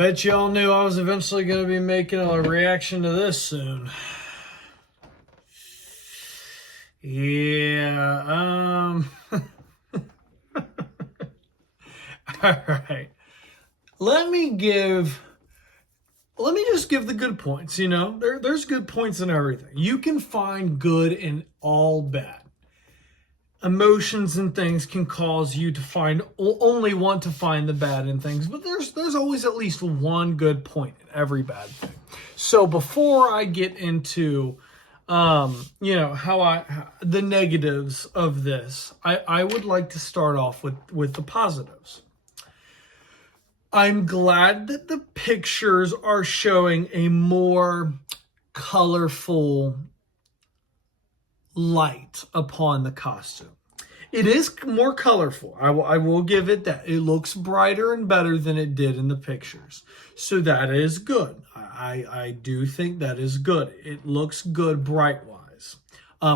bet y'all knew I was eventually going to be making a reaction to this soon. Yeah, all right. Let me just give the good points, There's good points in everything. You can find good in all bad. Emotions and things can cause you to only want to find the bad in things, but there's always at least one good point in every bad thing. So before I get into the negatives of this, I would like to start off with the positives. I'm glad that the pictures are showing a more colorful light upon the costume. It is more colorful. I will give it that. It looks brighter and better than it did in the pictures. So that is good. I do think that is good. It looks good bright-wise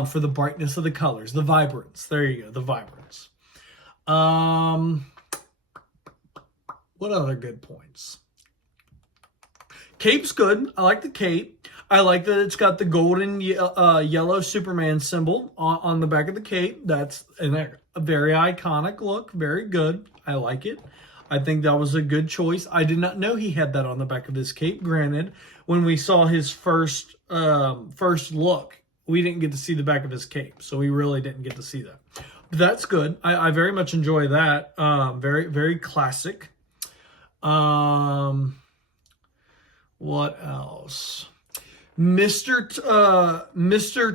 for the brightness of the colors, the vibrance. There you go, the vibrance. What other good points? Cape's good. I like the cape. I like that it's got the golden yellow Superman symbol on the back of the cape. That's a very iconic look. Very good. I like it. I think that was a good choice. I did not know he had that on the back of his cape. Granted, when we saw his first look, we didn't get to see the back of his cape. So we really didn't get to see that. But that's good. I very much enjoy that. Very, very classic. What else? Mr.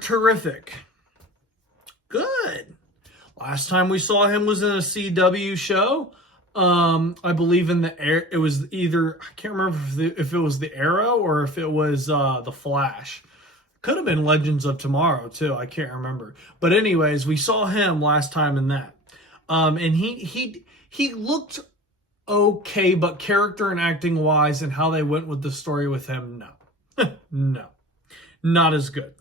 Terrific. Good. Last time we saw him was in a CW show. I believe in it was either, I can't remember if it was the Arrow or if it was the Flash. Could have been Legends of Tomorrow too. I can't remember. But anyways, we saw him last time in that. And he looked okay, but character and acting wise and how they went with the story with him, no. No, not as good.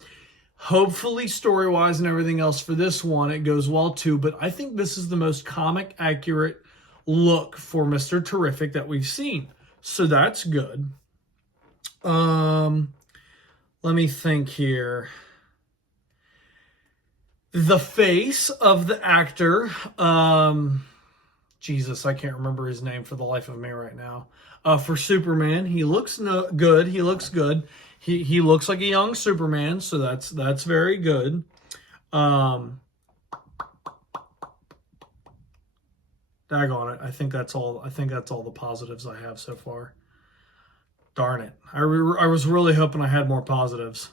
Hopefully story-wise and everything else for this one, it goes well too, but I think this is the most comic accurate look for Mr. Terrific that we've seen. So that's good. Let me think here. The face of the actor, Jesus, I can't remember his name for the life of me right now. For Superman, he looks good. He looks good. He looks like a young Superman, so that's very good. Daggone it. I think that's all the positives I have so far. Darn it. I was really hoping I had more positives.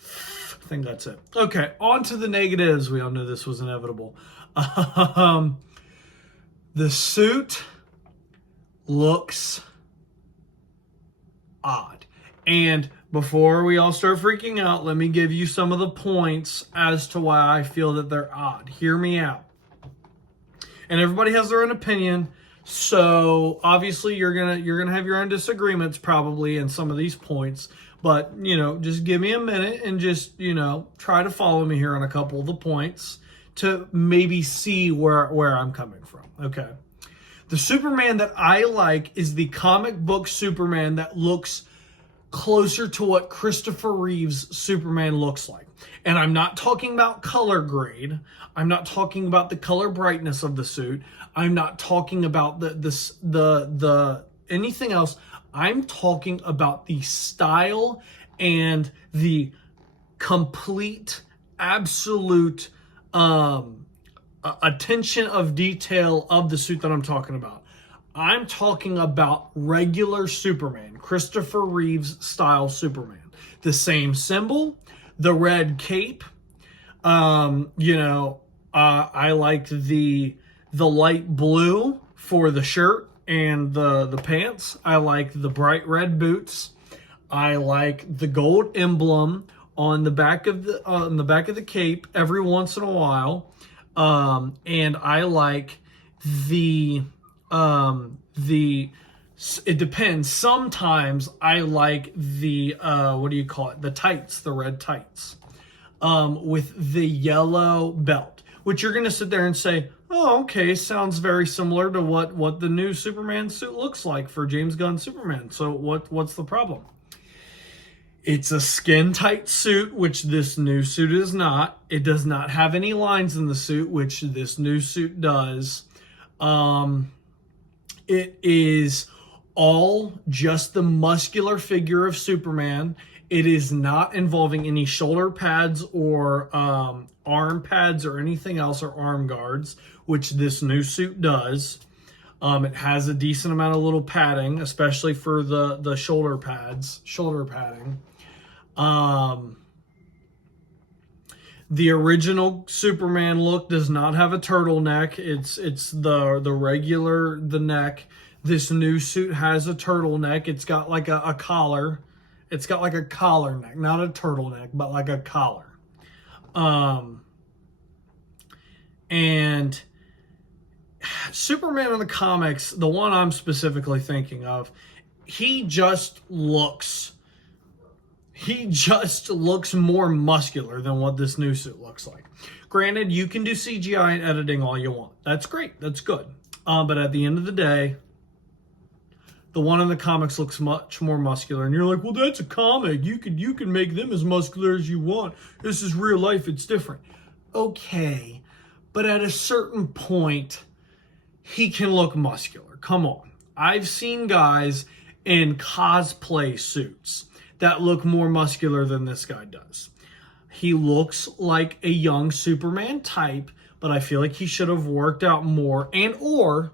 I think that's it. Okay, on to the negatives. We all knew this was inevitable. The suit looks odd. And before we all start freaking out, let me give you some of the points as to why I feel that they're odd. Hear me out. And everybody has their own opinion. So obviously you're gonna have your own disagreements probably in some of these points. But just give me a minute and just try to follow me here on a couple of the points to maybe see where I'm coming from. Okay. The Superman that I like is the comic book Superman that looks closer to what Christopher Reeve's Superman looks like. And I'm not talking about color grade. I'm not talking about the color brightness of the suit. I'm not talking about the anything else. I'm talking about the style and the complete, absolute attention of detail of the suit that I'm talking about. I'm talking about regular Superman, Christopher Reeve's style Superman. The same symbol, the red cape. I like the light blue for the shirt and the pants. I like the bright red boots. I like the gold emblem on the back of the cape every once in a while. And I like it depends. Sometimes I like the the tights, the red tights, with the yellow belt, which you're going to sit there and say, Oh, okay, sounds very similar to what the new Superman suit looks like for James Gunn's Superman. So what's the problem? It's a skin tight suit, which this new suit is not. It does not have any lines in the suit, which this new suit does. It is all just the muscular figure of Superman. It is not involving any shoulder pads or arm pads or anything else, or arm guards, which this new suit does. It has a decent amount of little padding, especially for the shoulder padding. The original Superman look does not have a turtleneck. It's the neck. This new suit has a turtleneck. It's got like a collar. It's got like a collar neck, not a turtleneck, but like a collar. And Superman in the comics, the one I'm specifically thinking of, he just looks more muscular than what this new suit looks like. Granted, you can do CGI and editing all you want. That's great. That's good. But at the end of the day, the one in the comics looks much more muscular. And you're like, well, that's a comic. You can make them as muscular as you want. This is real life. It's different. Okay. But at a certain point, he can look muscular. Come on. I've seen guys in cosplay suits that look more muscular than this guy does. He looks like a young Superman type, but I feel like he should have worked out more, or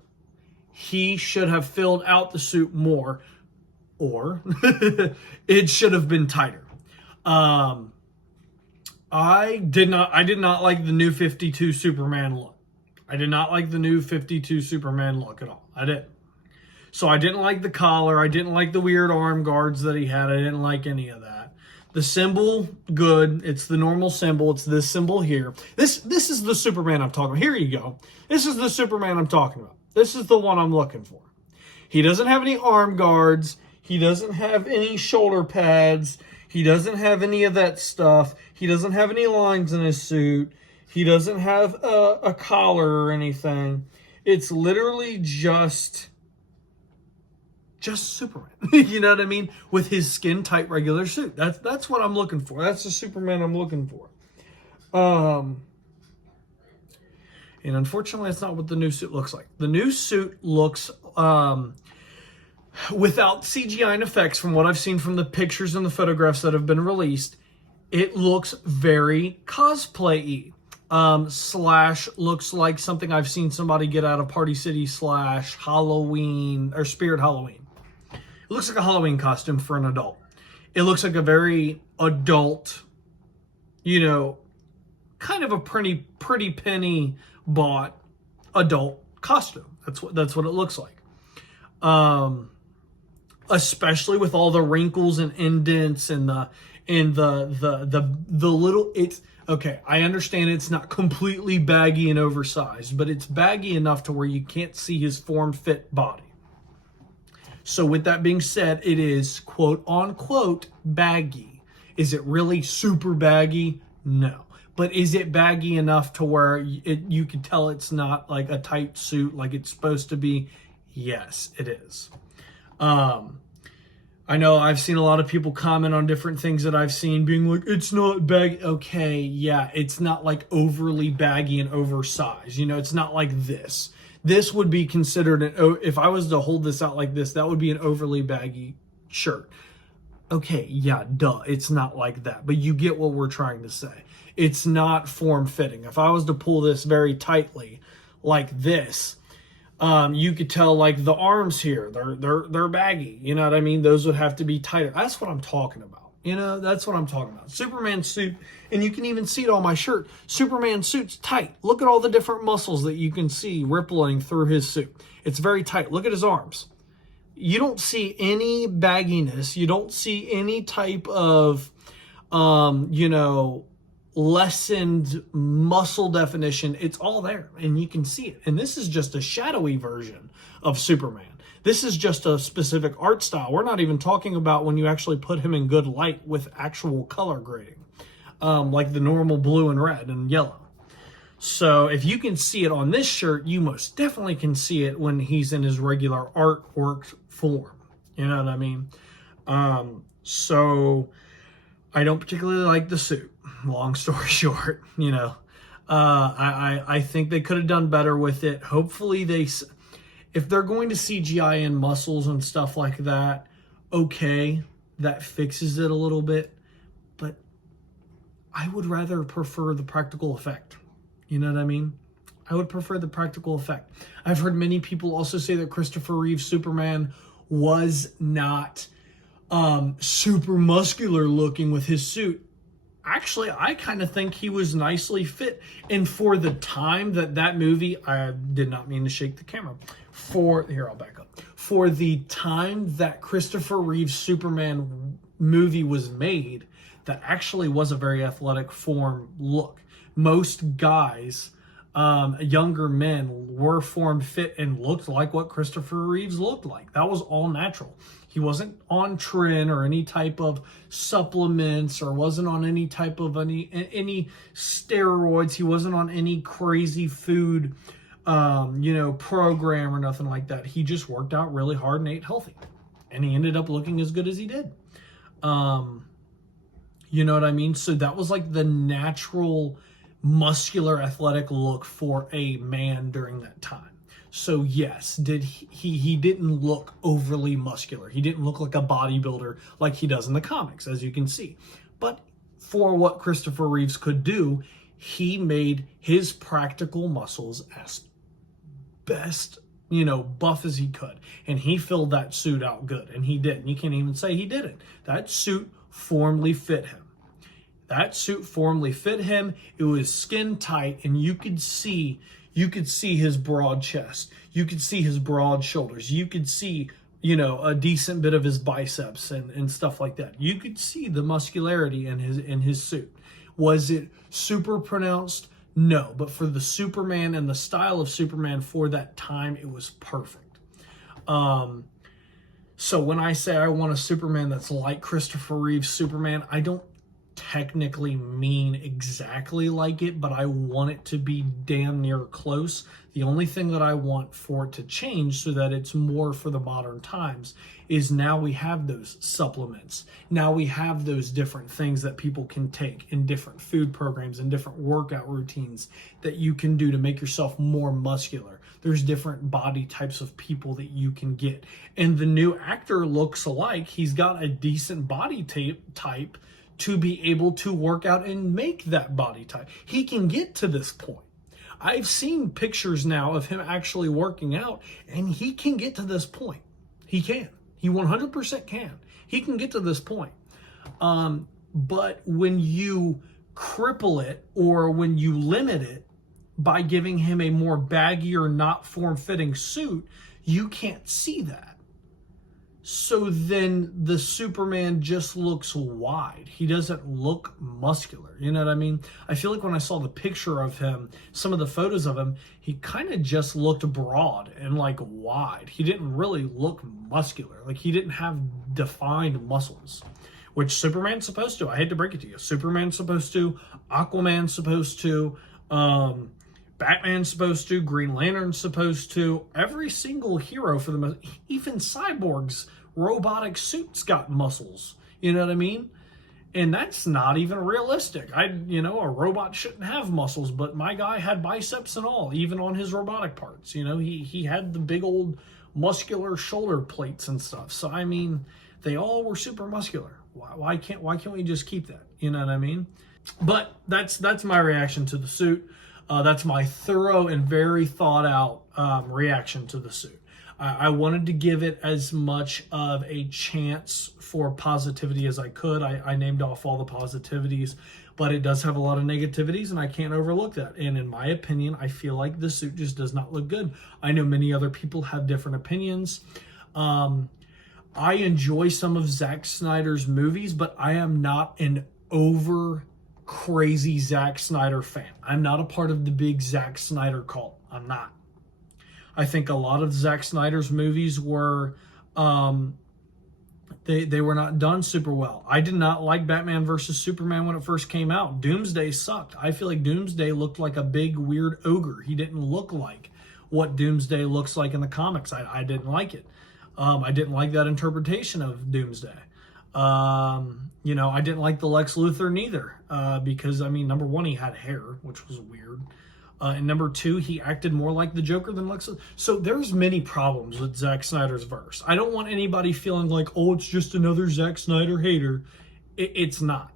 he should have filled out the suit more, or it should have been tighter. I did not like the new 52 Superman look. I did not like the new 52 Superman look at all. I didn't. So I didn't like the collar. I didn't like the weird arm guards that he had. I didn't like any of that. The symbol, good. It's the normal symbol. It's this symbol here. This is the Superman I'm talking about. Here you go. This is the Superman I'm talking about. This is the one I'm looking for. He doesn't have any arm guards. He doesn't have any shoulder pads. He doesn't have any of that stuff. He doesn't have any lines in his suit. He doesn't have a collar or anything. It's literally just Superman. You know what I mean? With his skin tight regular suit. That's what I'm looking for. That's the Superman I'm looking for. And unfortunately, that's not what the new suit looks like. The new suit looks, without CGI and effects, from what I've seen from the pictures and the photographs that have been released, it looks very cosplay-y. Slash looks like something I've seen somebody get out of Party City / Halloween or Spirit Halloween. It looks like a Halloween costume for an adult. It looks like a very adult, kind of a pretty penny bought adult costume. That's what it looks like. Especially with all the wrinkles and indents and the little, it's okay. I understand it's not completely baggy and oversized, but it's baggy enough to where you can't see his form-fit body. So with that being said, it is quote unquote baggy. Is it really super baggy? No. But is it baggy enough to where you can tell it's not like a tight suit like it's supposed to be? Yes, it is. I know I've seen a lot of people comment on different things that I've seen being like, it's not baggy. Okay, yeah, it's not like overly baggy and oversized. It's not like this. This would be considered, if I was to hold this out like this, that would be an overly baggy shirt. Okay, yeah, duh, it's not like that. But you get what we're trying to say. It's not form-fitting. If I was to pull this very tightly like this, you could tell like the arms here, they're baggy. You know what I mean? Those would have to be tighter. That's what I'm talking about. That's what I'm talking about. Superman suit, and you can even see it on my shirt. Superman suit's tight. Look at all the different muscles that you can see rippling through his suit. It's very tight. Look at his arms. You don't see any bagginess. You don't see any type of, lessened muscle definition. It's all there, and you can see it. And this is just a shadowy version of Superman. This is just a specific art style. We're not even talking about when you actually put him in good light with actual color grading, like the normal blue and red and yellow. So if you can see it on this shirt, you most definitely can see it when he's in his regular artwork form. You know what I mean? So I don't particularly like the suit. Long story short, you know, I think they could have done better with it. Hopefully if they're going to CGI in muscles and stuff like that, okay, that fixes it a little bit. But I would rather prefer the practical effect. You know what I mean? I would prefer the practical effect. I've heard many people also say that Christopher Reeve's Superman was not super muscular looking with his suit. Actually, I kind of think he was nicely fit. And for the time that movie, I did not mean to shake the camera. Here, I'll back up. For the time that Christopher Reeve's Superman movie was made, that actually was a very athletic form look. Most guys, younger men, were formed fit and looked like what Christopher Reeves looked like. That was all natural. He wasn't on tren or any type of supplements, or wasn't on any type of any steroids. He wasn't on any crazy food, program or nothing like that. He just worked out really hard and ate healthy, and he ended up looking as good as he did. You know what I mean? So that was like the natural, muscular, athletic look for a man during that time. So yes, he didn't look overly muscular. He didn't look like a bodybuilder like he does in the comics, as you can see. But for what Christopher Reeves could do, he made his practical muscles as best, buff as he could. And he filled that suit out good, and he did. And you can't even say he didn't. That suit formally fit him. It was skin tight, and you could see his broad chest. You could see his broad shoulders. You could see, a decent bit of his biceps and stuff like that. You could see the muscularity in his suit. Was it super pronounced? No, but for the Superman and the style of Superman for that time, it was perfect. So when I say I want a Superman that's like Christopher Reeve's Superman, I don't technically mean exactly like it, but I want it to be damn near close. The only thing that I want for it to change so that it's more for the modern times is now we have those supplements. Now we have those different things that people can take in different food programs and different workout routines that you can do to make yourself more muscular. There's different body types of people that you can get. And the new actor looks alike. He's got a decent body type to be able to work out and make that body type. He can get to this point. I've seen pictures now of him actually working out, and he can get to this point. He can. He 100% can. He can get to this point. But when you cripple it, or when you limit it by giving him a more baggy or not form-fitting suit, you can't see that. So then the Superman just looks wide. He doesn't look muscular. You know what I mean? I feel like when I saw the picture of him, some of the photos of him, he kind of just looked broad and like wide. He didn't really look muscular. Like he didn't have defined muscles, which Superman's supposed to. I hate to break it to you. Superman's supposed to. Aquaman's supposed to. Batman's supposed to, Green Lantern's supposed to, every single hero for the most, even Cyborg's robotic suits got muscles. You know what I mean? And that's not even realistic. A robot shouldn't have muscles, but my guy had biceps and all, even on his robotic parts. He had the big old muscular shoulder plates and stuff. So I mean, they all were super muscular. Why can't we just keep that? You know what I mean? But that's my reaction to the suit. That's my thorough and very thought out reaction to the suit. I wanted to give it as much of a chance for positivity as I could. I named off all the positivities, but it does have a lot of negativities, and I can't overlook that. And in my opinion, I feel like the suit just does not look good. I know many other people have different opinions. I enjoy some of Zack Snyder's movies, but I am not an crazy Zack Snyder fan. I'm not a part of the big Zack Snyder cult. I'm not. I think a lot of Zack Snyder's movies were They were not done super well. I did not like Batman versus Superman when it first came out. Doomsday sucked. I feel like Doomsday looked like a big weird ogre. He didn't look like what Doomsday looks like in the comics. I didn't like it. I didn't like that interpretation of Doomsday. You know, I didn't like the Lex Luthor neither, because, I mean, number one, he had hair, which was weird. And number two, he acted more like the Joker than Lex Luthor. So there's many problems with Zack Snyder's verse. I don't want anybody feeling like, oh, it's just another Zack Snyder hater. It's not.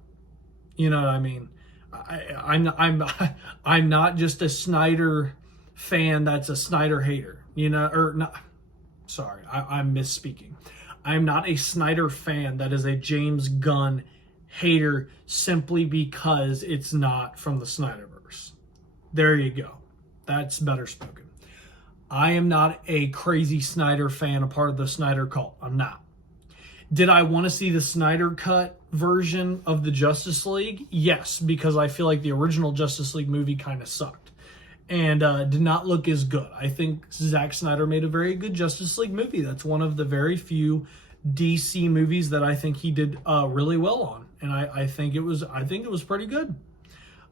You know what I mean? I'm not just a Snyder fan that's a Snyder hater. You know, or not. Sorry, I'm misspeaking. I'm not a Snyder fan that is a James Gunn hater simply because it's not from the Snyderverse. There you go. That's better spoken. I am not a crazy Snyder fan, a part of the Snyder cult. I'm not. Did I want to see the Snyder cut version of the Justice League? Yes, because I feel like the original Justice League movie kind of sucked and did not look as good. I think Zack Snyder made a very good Justice League movie. That's one of the very few DC movies that I think he did really well on, and I think it was pretty good.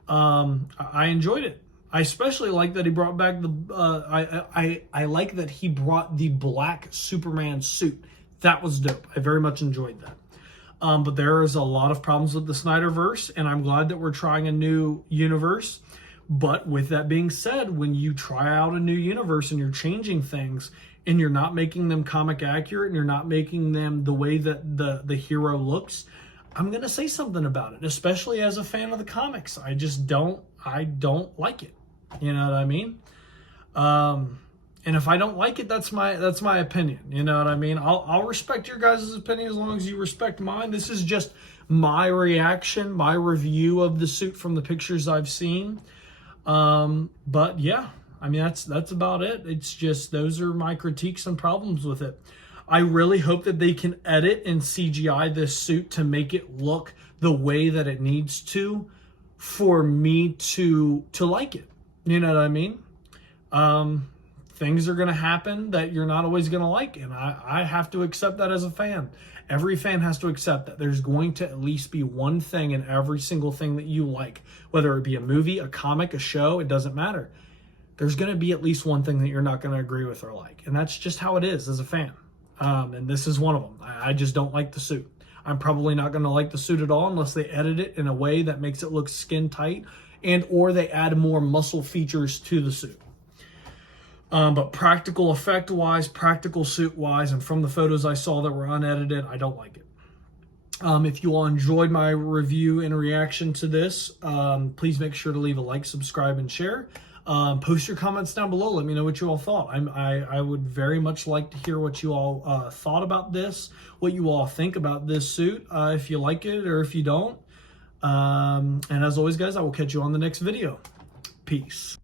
I enjoyed it. I especially like that he brought back I like that he brought the black Superman suit. That was dope. I very much enjoyed that. But there is a lot of problems with the Snyderverse, and I'm glad that we're trying a new universe. But with that being said, when you try out a new universe and you're changing things and you're not making them comic accurate and you're not making them the way that the hero looks, I'm going to say something about it, especially as a fan of the comics. I don't like it. You know what I mean? And if I don't like it, that's my opinion. You know what I mean? I'll respect your guys' opinion as long as you respect mine. This is just my reaction, my review of the suit from the pictures I've seen. But yeah, I mean, that's about it. It's just, those are my critiques and problems with it. I really hope that they can edit and CGI this suit to make it look the way that it needs to for me to like it. You know what I mean? Things are going to happen that you're not always going to like, and I have to accept that as a fan. Every fan has to accept that there's going to at least be one thing in every single thing that you like, whether it be a movie, a comic, a show, it doesn't matter. There's going to be at least one thing that you're not going to agree with or like, and that's just how it is as a fan. And this is one of them. I just don't like the suit. I'm probably not going to like the suit at all unless they edit it in a way that makes it look skin tight, and or they add more muscle features to the suit. But practical effect wise, practical suit wise, and from the photos I saw that were unedited, I don't like it. If you all enjoyed my review and reaction to this, please make sure to leave a like, subscribe, and share. Post your comments down below. Let me know what you all thought. I would very much like to hear what you all thought about this, what you all think about this suit, if you like it or if you don't. And as always, guys, I will catch you on the next video. Peace.